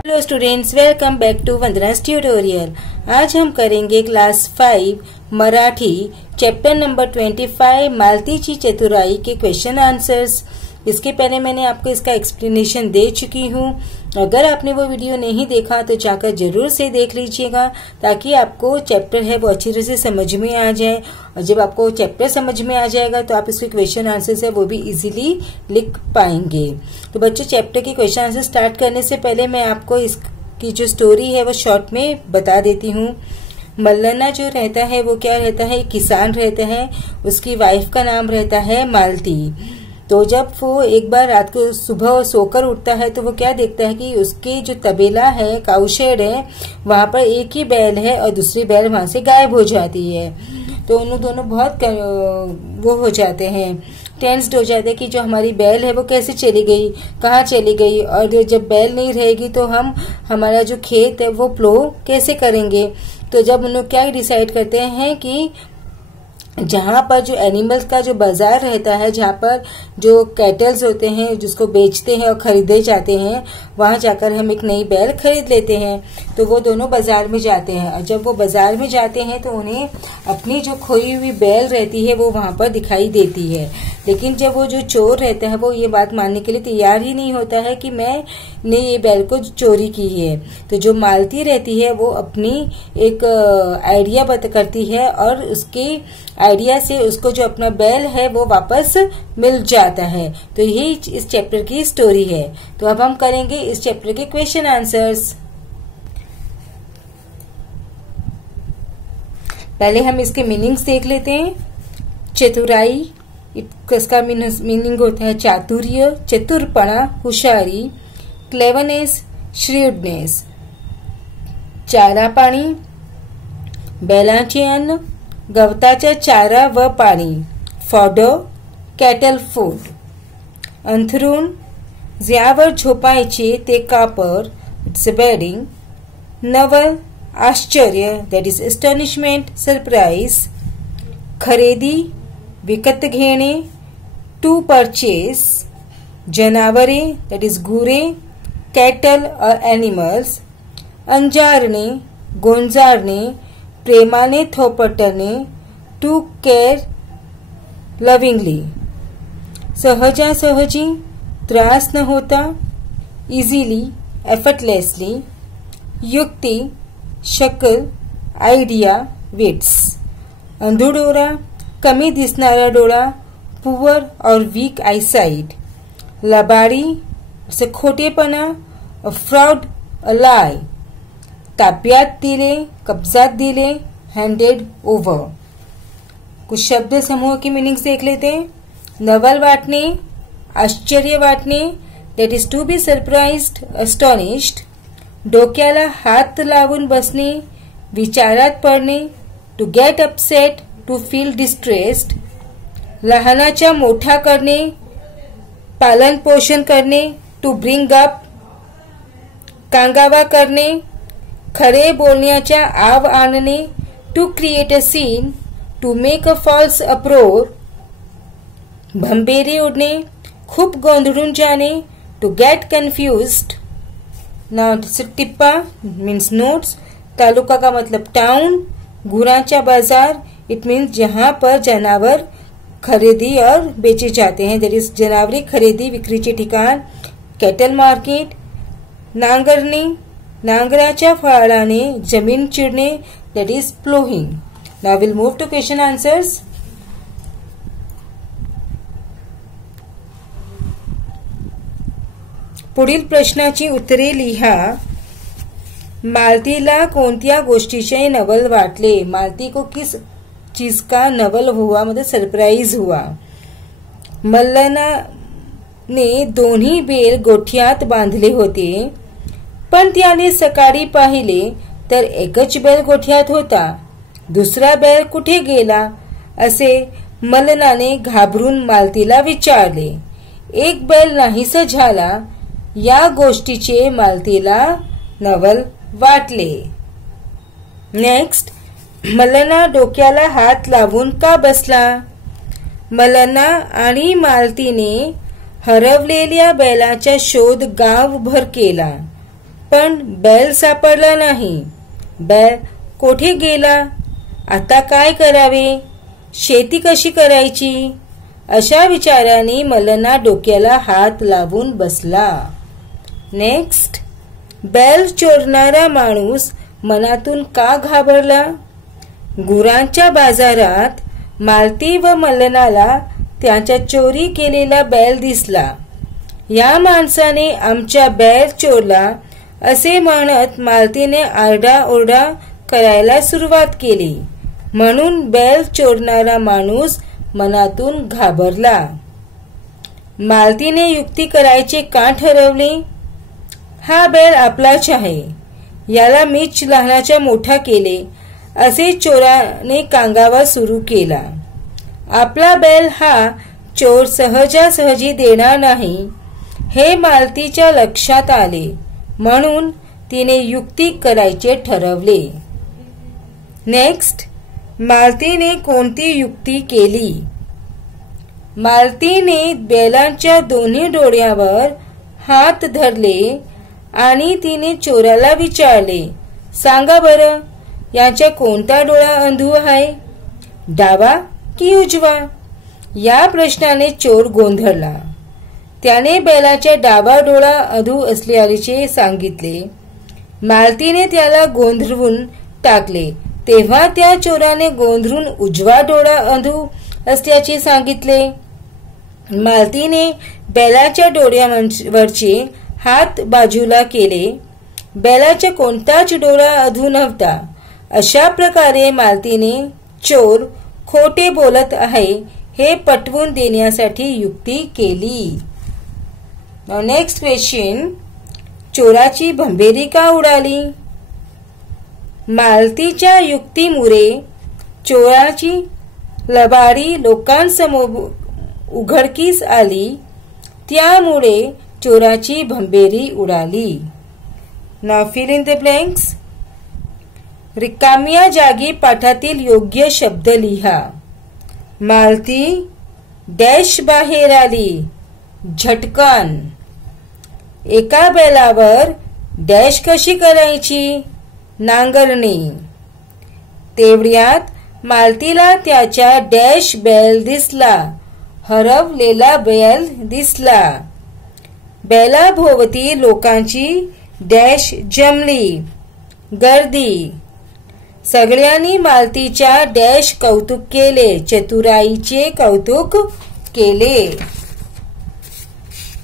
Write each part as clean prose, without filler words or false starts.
Hello students, welcome back to Vandana's tutorial. आज हम करेंगे क्लास 5 मराठी चैप्टर नंबर 25 मालतीची चतुराई के क्वेश्चन आंसर्स। इसके पहले मैंने आपको इसका एक्सप्लेनेशन दे चुकी हूँ। अगर आपने वो वीडियो नहीं देखा तो जाकर जरूर से देख लीजिएगा, ताकि आपको चैप्टर है वो अच्छी तरह से समझ में आ जाए। और जब आपको चैप्टर समझ में आ जाएगा तो आप इसके क्वेश्चन आंसर्स है वो भी इजीली लिख पाएंगे। तो बच्चों, चैप्टर के क्वेश्चन आंसर स्टार्ट करने से पहले मैं आपको इसकी जो स्टोरी है वो शॉर्ट में बता देती हूँ। मल्लना जो रहता है वो क्या रहता है, किसान रहता है। उसकी वाइफ का नाम रहता है मालती। तो जब वो एक बार रात को सुबह सोकर उठता है तो वो क्या देखता है कि उसके जो तबेला है, काउशेड है, वहां पर एक ही बैल है और दूसरी बैल वहां से गायब हो जाती है। तो उन दोनों बहुत वो हो जाते हैं, टेंस्ड हो जाते हैं कि जो हमारी बैल है वो कैसे चली गई, कहाँ चली गई, और जब बैल नहीं रहेगी तो हम हमारा जो खेत है वो प्लो कैसे करेंगे। तो जब उन लोग क्या डिसाइड करते हैं कि जहाँ पर जो एनिमल्स का जो बाजार रहता है, जहाँ पर जो कैटल्स होते हैं जिसको बेचते हैं और खरीदे जाते हैं, वहां जाकर हम एक नई बैल खरीद लेते हैं। तो वो दोनों बाजार में जाते हैं और जब वो बाजार में जाते हैं तो उन्हें अपनी जो खोई हुई बैल रहती है वो वहां पर दिखाई देती है। लेकिन जब वो जो चोर रहता है वो ये बात मानने के लिए तैयार ही नहीं होता है कि मैंने ये बैल को चोरी की है। तो जो मालती रहती है वो अपनी एक आइडिया करती है और उसके आइडिया से उसको जो अपना बैल है वो वापस मिल जाता है। तो यही इस चैप्टर की स्टोरी है। तो अब हम करेंगे इस चैप्टर के क्वेश्चन आंसर्स। पहले हम इसके मीनिंग्स देख लेते हैं। चतुराई, इसका मीनिंग होता है चातुर्य, चतुरपणा, होशियारी, क्लेवरनेस, श्रीडनेस। चारा पाणी, बैलांचे अन्न, गवताचा चारा व पाणी, फॉडर, कॅटल फूड. अंथरूण, ज्यावर झोपायचे ते कापर, इट्स अ बेडिंग. नवल, आश्चर्य, दॅट इज एस्टॉनिशमेंट, सरप्राईज. खरेदी, विकत घेणे, टू परचेस. जनावरे, दॅट इज गुरे, कॅटल और एनिमल्स. अंजारणे, गोंजारणे, प्रेमाने थोपटणे, टू केअर लविंगली. सहजासहजी, त्रास न होता, इझिली, एफर्टलेसली. युक्ती, शकल, आयडिया, विट्स. अंधुडोरा, कमी दिसणारा डोळा, पुअर और वीक आईसाइट. लबाडी, खोटेपणा, अ फ्रॉड, अ लाय. ताब्यात दिले, कब्जात दिले, हैंडेड ओवर. कुछ शब्द समूह की मीनिंग्स देख लेते हैं। नवल वाटणे, आश्चर्य वाटणे, that is to be surprised, astonished. डोक्याला हात लावून बसणे, विचारात पडणे, to get upset, to feel distressed. लहानाचा मोठा करणे, पालन पोषण करणे, टू ब्रिंग अप, कांगावा करणे. खरे बोलण्याचा आव आणणे, to create a scene, to make a false uproar. भंबेरी उडणे, खूप गोंधळून जाणे, टू गेट कन्फ्यूज्ड. नाउ टिप्पा मीन्स नोट्स. तालुका का मतलब टाउन. गुरांचा बाजार, इट मीन्स जहां पर जानवर खरीदी और बेचे जाते हैं, दैट इज जनावरी खरीदी विक्रीचे ठिकाण. Cattle market. नांगरणी, नांगराच्या फाळाने जमीन चिरणे, that is ploughing. Now will move to question answers. पुढील प्रश्नाची उत्तरे लिहा. मालतीला कोणत्या गोष्टीचे नवल वाटले? मालती को किस चीज का नवल हुआ, मतलब सरप्राइज हुआ. मल्लना ने दोन्ही बेल गोठ्यात बांधले होते, पण त्याने सकाळी पाहिले तर एकच बैल गोठ्यात होता. दुसरा बैल कुठे गेला असे मल्लनाने घाबरून मालतीला विचारले. एक बैल नाहीसा झाला या गोष्टीचे मालतीला नवल वाटले. नेक्स्ट, मल्लना डोक्याला हात लावून का बसला? मल्लना आणि मालतीने हरवलेल्या बैलाचा शोध गावभर केला. पण बैल सापडला नाही. बैल कोठे गेला? आता काय करावे? शेती कशी करायची? अशा विचाराने मल्लना डोक्याला हात लावून बसला. नेक्स्ट, बैल चोरणारा माणूस मनातून का घाबरला? गुरांच्या बाजारात मालती व मल्लनाला त्याच्या चोरी केलेला बैल दिसला. या माणसाने आमचा बैल चोरला असे म्हणत मालतीने आरडाओरडा करायला सुरुवात केली. म्हणून बैल चोरणारा माणूस मनातून घाबरला. मालतीने युक्ती करायचे का ठरवले? हा बैल आपलाच आहे, याला मीच लहानाचा मोठा केले असे चोराने कांगावा सुरू केला. आपला बैल हा चोर सहजासहजी देणार नाही हे मालतीच्या लक्षात आले. म्हणून तिने युक्ती करायचे ठरवले. नेक्स्ट, मालतीने कोणती युक्ती केली? मालतीने बैलांच्या दोन्ही डोळ्यावर हात धरले आणि तिने चोराला विचारले, सांगा बरं, याचा कोणता डोळा अंधू आहे, डावा की उजवा? या प्रश्नाने चोर गोंधळला. त्याने बैलाचा डावा डोळा अंधू असल्याचे सांगितले. मालतीने त्याला गोंधळून टाकले. तेव्हा त्या चोराने गोंधळून उजवा डोळा अंधू असल्याचे सांगितले. मालतीने बैलाच्या डोळ्यावरचे हात बाजूला केले. बैलाचा कोणताच डोळा अंधू नव्हता. अशा प्रकारे मालतीने चोर खोटे बोलत आहे हे पटवून देण्यासाठी युक्ती केली. नेक्स्ट क्वेश्चन, चोराची भंबेरी का उडाली? मालतीच्या युक्तीमुळे चोराची लबाडी लोकांसमोर उघडकीस आली. त्यामुळे चोराची भंबेरी उडाली. Now fill in the blanks. रिकाम्या जागी पाठातील योग्य शब्द लिहा. मालती डॅश बाहेर आली. झटकन. एका बैलावर डॅश कशी करायची? नांगरणी. तेवढ्यात मालतीला त्याचा डॅश बैल दिसला. हरवलेला बैल दिसला. बैलाभोवती लोकांची डॅश जमली. गर्दी. सगळ्यांनी मालतीच्या डॅश कौतुक केले. चतुराईचे कौतुक केले.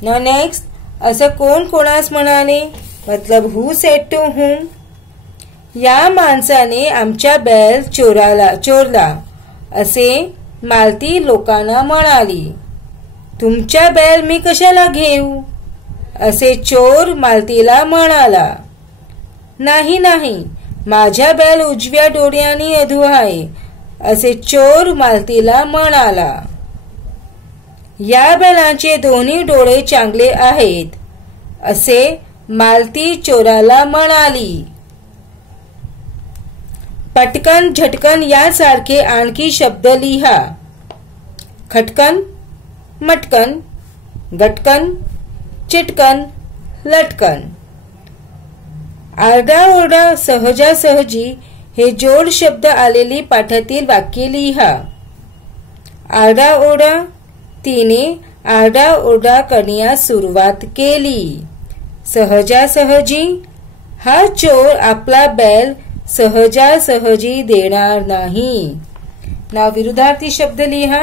नेक्स्ट, असं कोण कोणास म्हणाले? मतलब हु सेड टू हुम? या माणसाने आमचा बैल चोरला असे मालती लोकांना म्हणाली. तुमचा बैल मी कशाला घेऊ असे चोर मालतीला म्हणाला. नाही नाही, माझा बैल उजव्या डोळ्याने अंधू आहे असे चोर मालतीला म्हणाला. या बैलांचे दोन्ही डोळे चांगले आहेत असे मालती चोराला म्हणाली. पटकन झटकन यासारखे आणखी शब्द लिहा. खटकन, मटकन, गटकन, चिटकन, लटकन. आरडाओरडा, सहजासहजी हे जोड शब्द आलेली पाठातील वाक्ये लिहा. आरडाओरडा. तिने आरडाओरडा करण्यास सुरुवात केली. सहजासहजी. हा चोर आपला बैल सहजासहजी देणार नाही. नाव विरुद्धार्थी शब्द लिहा.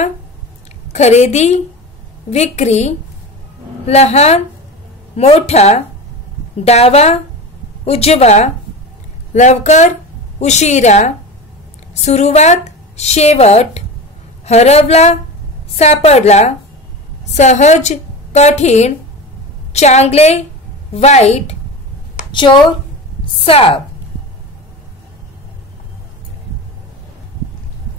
खरेदी, विक्री, लहान, मोठा, डावा, उजवा, लवकर, उशिरा, सुरुवात, शेवट, हरवला, सापडला, सहज, कठीण, चांगले, वाईट, चोर, साप.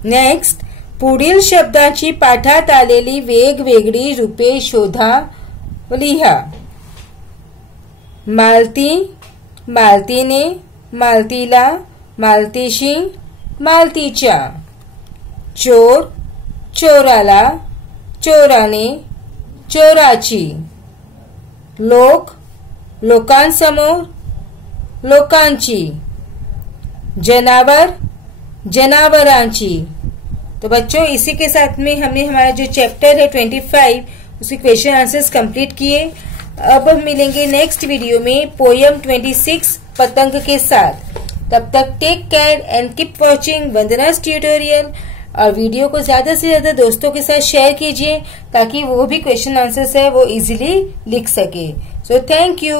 नेक्स्ट, पुढील शब्दाची पाठात आलेली वेगवेगळी रूपे शोधा व लिहा. मालती, मालतीने, मालतीला, मालतीशी, मालतीच्या. चोर, चोराला, चोराने, चोराची. लोक, लोकांसमोर, लोकांची, जनावर, जनावरांची। तो बच्चों इसी के साथ में हमने हमारा जो चैप्टर है 25 उसके क्वेश्चन आंसर्स कंप्लीट किए। अब हम मिलेंगे नेक्स्ट वीडियो में पोयम 26 पतंग के साथ। तब तक take care and keep watching Vandana's tutorial. और वीडियो को ज्यादा से ज्यादा दोस्तों के साथ शेयर कीजिए ताकि वो भी क्वेश्चन आंसर्स है वो इजीली लिख सके। So thank you.